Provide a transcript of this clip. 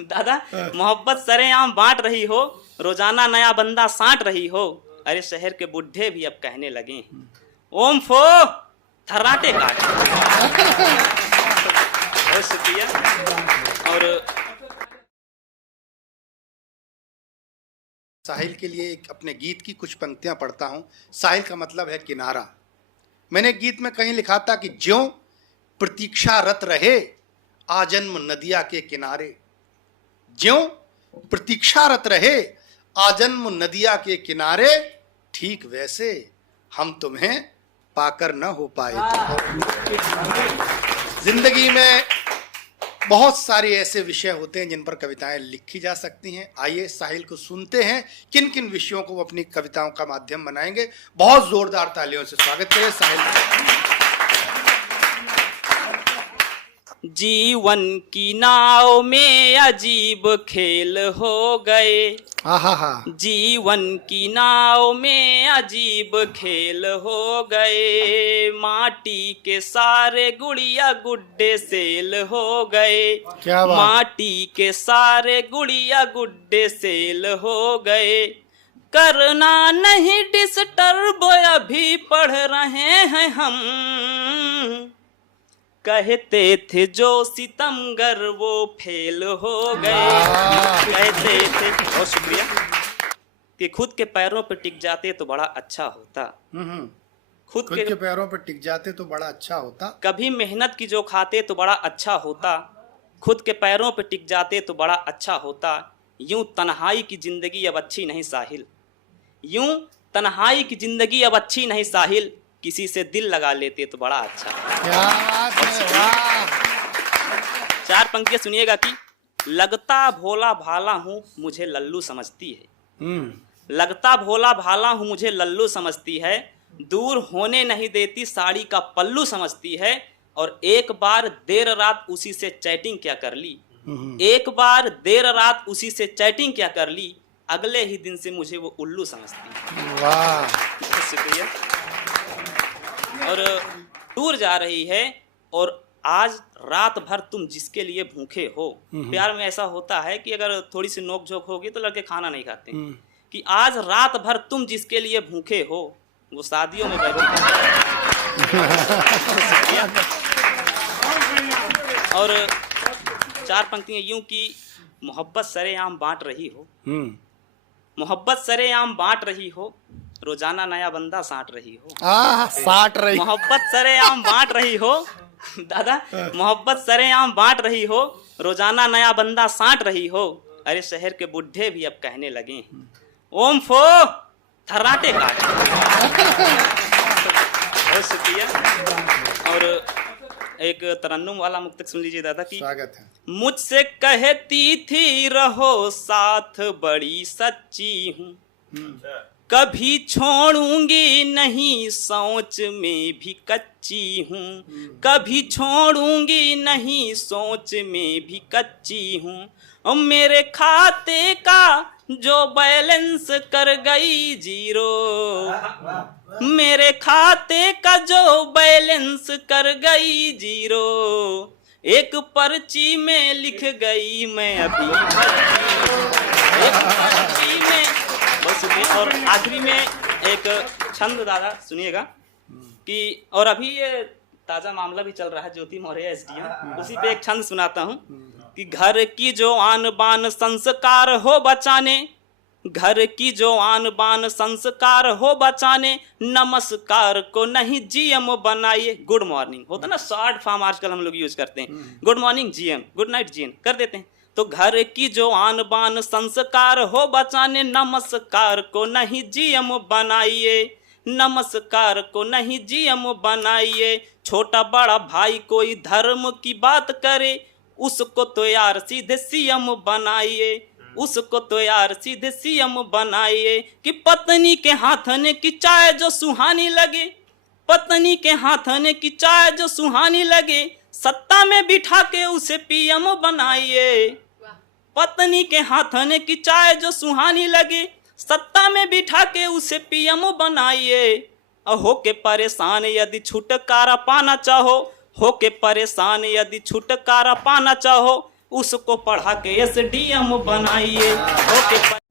दादा मोहब्बत सरेआम बांट रही हो, रोजाना नया बंदा साँट रही हो। अरे शहर के बुढ़े भी अब कहने लगे हैं, ओम फो थर्राटे काट। बहुत शुक्रिया। और साहिल के लिए एक अपने गीत की कुछ पंक्तियां पढ़ता हूं। साहिल का मतलब है किनारा। मैंने गीत में कहीं लिखा था कि ज्यों प्रतीक्षारत रहे आजन्म नदिया के किनारे, ज्यों प्रतीक्षारत रहे आजन्म नदिया के किनारे, ठीक वैसे हम तुम्हें पाकर न हो पाए। जिंदगी में बहुत सारे ऐसे विषय होते हैं जिन पर कविताएं लिखी जा सकती हैं। आइए साहिल को सुनते हैं, किन किन विषयों को वो अपनी कविताओं का माध्यम बनाएंगे। बहुत जोरदार तालियों से स्वागत करें साहिल। जीवन की नाव में अजीब खेल हो गए, जीवन की नाव में अजीब खेल हो गए, माटी के सारे गुड़िया गुड्डे सेल हो गए, माटी के सारे गुड़िया गुड्डे सेल हो गए। करना नहीं डिस्टर्ब अभी पढ़ रहे हैं हम, कहते थे जो सितमगर वो फेल हो गए। कहते थे, बहुत शुक्रिया, कि खुद के पैरों पर टिक जाते तो बड़ा अच्छा होता। खुद के पैरों पर टिक जाते तो बड़ा अच्छा होता। कभी मेहनत की जो खाते तो बड़ा अच्छा होता, खुद के पैरों पर टिक जाते तो बड़ा अच्छा होता। यूं तन्हाई की जिंदगी अब अच्छी नहीं साहिल, यूं तन्हाई की जिंदगी अब अच्छी नहीं साहिल, किसी से दिल लगा लेते तो बड़ा अच्छा। क्या बात है, वाह। चार पंक्तियां सुनिएगा कि लगता भोला भाला हूँ मुझे लल्लू समझती है, लगता भोला भाला हूँ मुझे लल्लू समझती है, दूर होने नहीं देती साड़ी का पल्लू समझती है, और एक बार देर रात उसी से चैटिंग क्या कर ली, एक बार देर रात उसी से चैटिंग क्या कर ली, अगले ही दिन से मुझे वो उल्लू समझती है। वाह, शुक्रिया। और दूर जा रही है, और आज रात भर तुम जिसके लिए भूखे हो। प्यार में ऐसा होता है कि अगर थोड़ी सी नोक झोंक होगी तो लड़के खाना नहीं खाते, कि आज रात भर तुम जिसके लिए भूखे हो वो शादियों में बैठी है। और चार पंक्तियां यूं कि मोहब्बत सरेआम बांट रही हो, मोहब्बत सरेआम बांट रही हो, रोजाना नया बंदा साँट रही हो। साँट रही, मोहब्बत सरेआम बांट रही हो दादा, मोहब्बत सरेआम बांट रही हो, रोजाना नया बंदा साँट रही हो। अरे शहर के बुढ़े भी अब कहने लगे हैं, ओम फो थर्राटे काट। बहुत शुक्रिया। और एक तरन्नुम वाला मुक्तक सुन लीजिए दादा की, स्वागत है। मुझसे कहती थी रहो साथ बड़ी सच्ची हूँ, कभी छोड़ूंगी नहीं सोच में भी कच्ची हूँ, कभी छोड़ूंगी नहीं सोच में भी कच्ची हूँ, और मेरे खाते का जो बैलेंस कर गई जीरो, मेरे खाते का जो बैलेंस कर गई जीरो, एक पर्ची में लिख गई मैं अभी एक पर्ची में। और आखिरी में एक छंद दादा सुनिएगा कि, और अभी ये ताजा मामला भी चल रहा है, ज्योति मौर्य एसडीएम, उसी पे एक छंद सुनाता हूँ कि घर की जो आन बान संस्कार हो बचाने, घर की जो आन बान संस्कार हो बचाने, नमस्कार को नहीं जीएम बनाइए। गुड मॉर्निंग होता ना, शॉर्ट फॉर्म आजकल हम लोग यूज करते हैं, good morning GM, good night GM कर देते हैं। तो घर की जो आन बान संस्कार हो बचाने, नमस्कार को नहीं जीएम बनाइए, नमस्कार को नहीं जीएम बनाइए। छोटा बड़ा भाई कोई धर्म की बात करे, उसको तो यार सीधे सीएम बनाइए, उसको तो यार सीधे सीएम बनाइए। कि पत्नी के हाथने की चाय जो सुहानी लगे, पत्नी के हाथने की चाय जो सुहानी लगे, सत्ता में बिठा के उसे पीएम बनाइए। पत्नी के हाथने की चाय जो सुहानी लगे, सत्ता में बिठा के उसे पीएम बनाइए। हो के परेशान यदि छुटकारा पाना चाहो, हो के परेशान यदि छुटकारा पाना चाहो, उसको पढ़ा के SDM बनाइए। ओके।